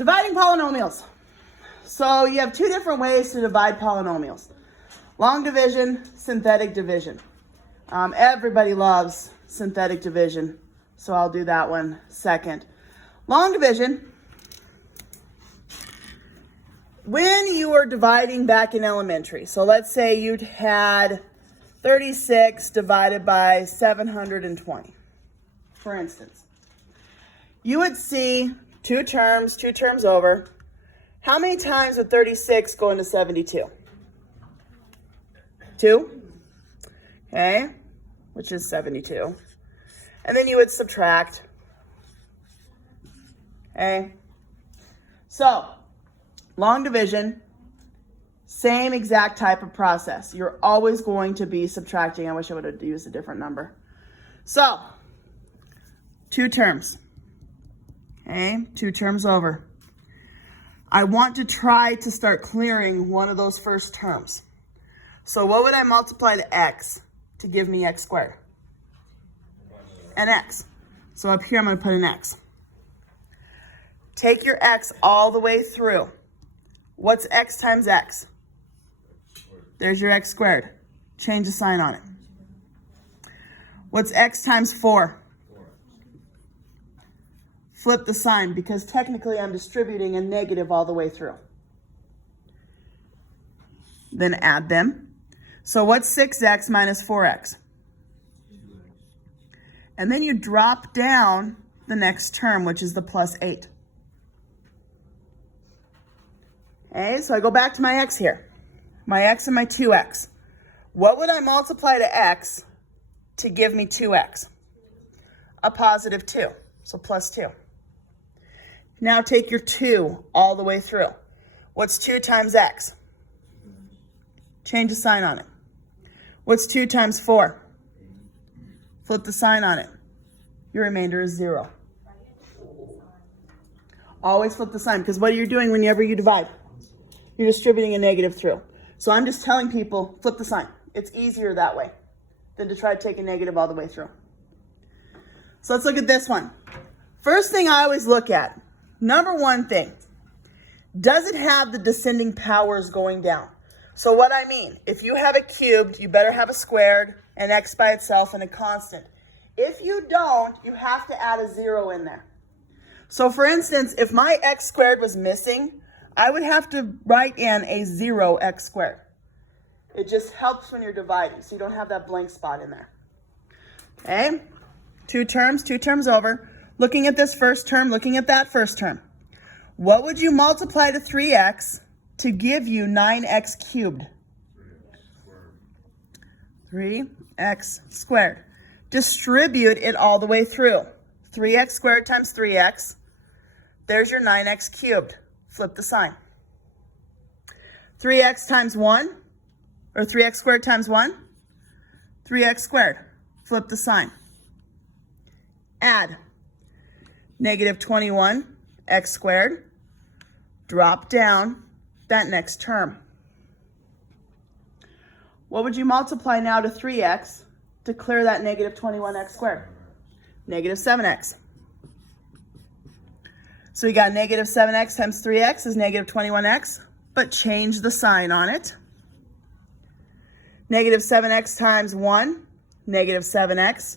Dividing polynomials. So you have two different ways to divide polynomials. Long division, synthetic division. Everybody loves synthetic division, so I'll do that one second. Long division, when you were dividing back in elementary, so let's say you'd had 36 divided by 720, for instance. You would see two terms over. How many times would 36 go into 72? 2, okay, which is 72. And then you would subtract, okay? So, long division, same exact type of process. You're always going to be subtracting. I wish I would have used a different number. So, two terms. Okay, two terms over. I want to try to start clearing one of those first terms. So what would I multiply to x to give me x squared? An x. So up here I'm going to put an x. Take your x all the way through. What's x times x? There's your x squared. Change the sign on it. What's x times 4? Flip the sign, because technically I'm distributing a negative all the way through. Then add them. So what's 6x minus 4x? And then you drop down the next term, which is the plus 8. Okay, so I go back to my x here. My x and my 2x. What would I multiply to x to give me 2x? A positive 2, so plus 2. Now take your 2 all the way through. What's 2 times x? Change the sign on it. What's 2 times 4? Flip the sign on it. Your remainder is 0. Always flip the sign, because what are you doing whenever you divide? You're distributing a negative through. So I'm just telling people, flip the sign. It's easier that way than to try to take a negative all the way through. So let's look at this one. First thing I always look at, number one thing, does it have the descending powers going down? So what I mean, if you have a cubed, you better have a squared, an x by itself, and a constant. If you don't, you have to add a 0 in there. So for instance, if my x squared was missing, I would have to write in a 0x squared. It just helps when you're dividing, so you don't have that blank spot in there. Okay, two terms over. Looking at this first term, looking at that first term. What would you multiply to 3x to give you 9x cubed? 3x squared. Distribute it all the way through. 3x squared times 3x. There's your 9x cubed. Flip the sign. 3x times 1, or 3x squared times 1. 3x squared. Flip the sign. Add. Negative 21, x squared. Drop down that next term. What would you multiply now to 3x to clear that negative 21x squared? Negative 7x. So we got negative 7x times 3x is negative 21x, but change the sign on it. Negative 7x times 1, negative 7x,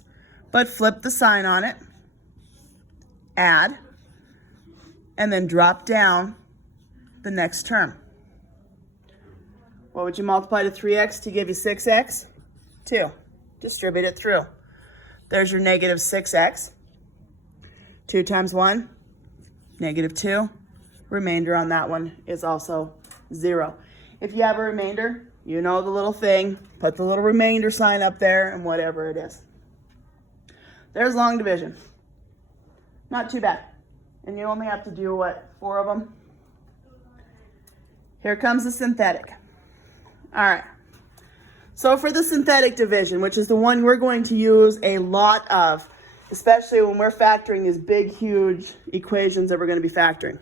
but flip the sign on it. Add, and then drop down the next term. What would you multiply to 3x to give you 6x? 2. Distribute it through. There's your negative 6x. 2 times 1, negative 2. Remainder on that one is also 0. If you have a remainder, you know the little thing. Put the little remainder sign up there and whatever it is. There's long division. Not too bad. And you only have to do, what, 4 of them? Here comes the synthetic. All right. So for the synthetic division, which is the one we're going to use a lot of, especially when we're factoring these big, huge equations that we're going to be factoring.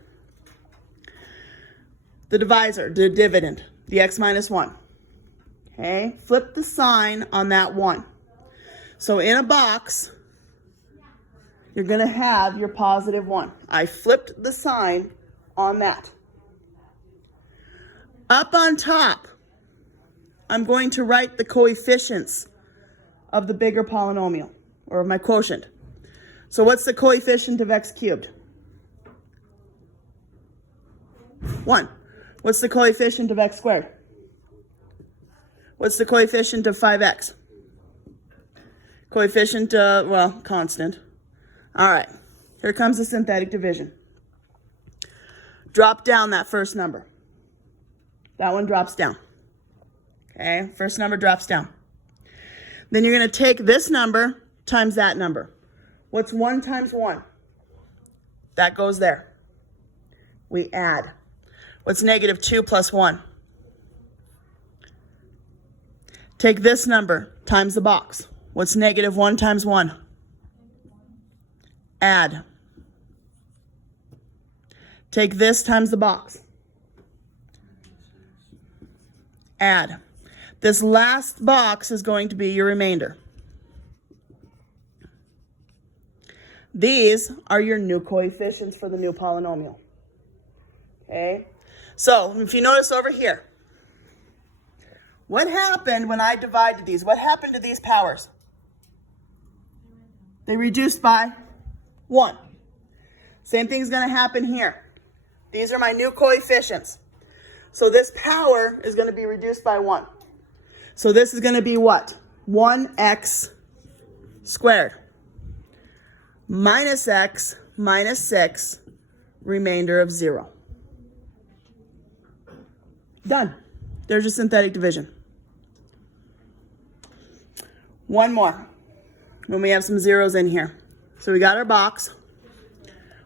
The divisor, the dividend, the x minus 1. Okay, flip the sign on that 1. So in a box, you're going to have your positive 1. I flipped the sign on that. Up on top, I'm going to write the coefficients of the bigger polynomial, or of my quotient. So what's the coefficient of x cubed? 1. What's the coefficient of x squared? What's the coefficient of 5x? Coefficient, well, constant. All right, here comes the synthetic division. Drop down that first number. That one drops down. Okay, first number drops down. Then you're going to take this number times that number. What's 1 times 1? That goes there. We add. What's negative 2 plus 1? Take this number times the box. What's negative 1 times 1? Add. Take this times the box. Add. This last box is going to be your remainder. These are your new coefficients for the new polynomial. Okay? So, if you notice over here, what happened when I divided these? What happened to these powers? They reduced by 1. Same thing's going to happen here. These are my new coefficients. So this power is going to be reduced by 1. So this is going to be what? 1x squared minus x minus 6, remainder of 0. Done. There's your synthetic division. One more when we have some zeros in here. So we got our box.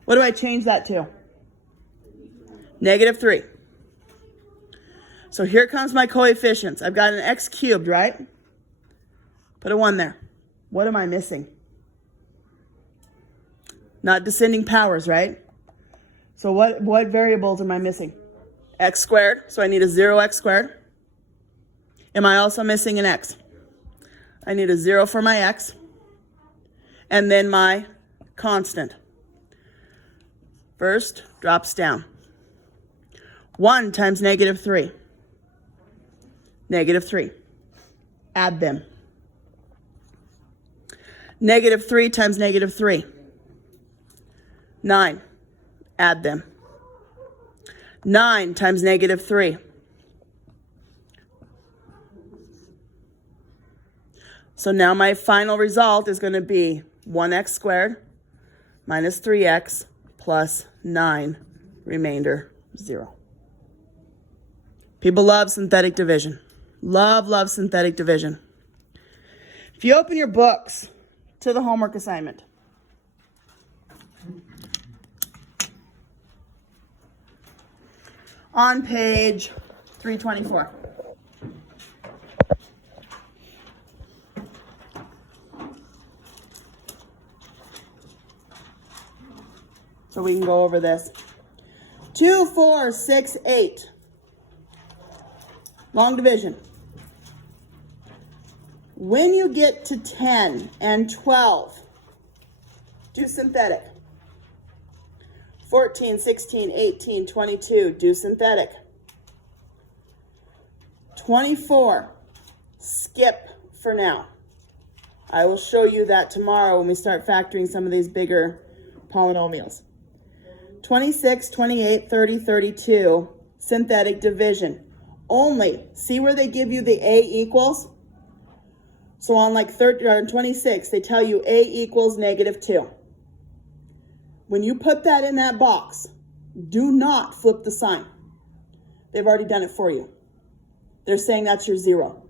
What do I change that to? Negative 3. So here comes my coefficients. I've got an x cubed, right? Put a 1 there. What am I missing? Not descending powers, right? So what variables am I missing? X squared, so I need a 0x squared. Am I also missing an x? I need a 0 for my x. And then my constant. First, drops down. 1 times negative 3. Negative 3. Add them. Negative 3 times negative 3. 9. Add them. 9 times negative 3. So now my final result is going to be 1x squared minus 3x plus 9, remainder 0. People love synthetic division. Love synthetic division. If you open your books to the homework assignment, on page 324. So we can go over this. 2, 4, 6, 8. Long division. When you get to 10 and 12, do synthetic. 14, 16, 18, 22, do synthetic. 24, skip for now. I will show you that tomorrow when we start factoring some of these bigger polynomials. 26, 28, 30, 32, synthetic division. Only, see where they give you the A equals? So on like 30 or 26, they tell you A equals negative 2. When you put that in that box, do not flip the sign. They've already done it for you. They're saying that's your 0.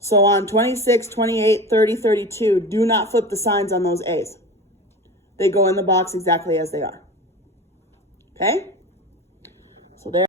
So on 26, 28, 30, 32, do not flip the signs on those A's. They go in the box exactly as they are. Okay? So there.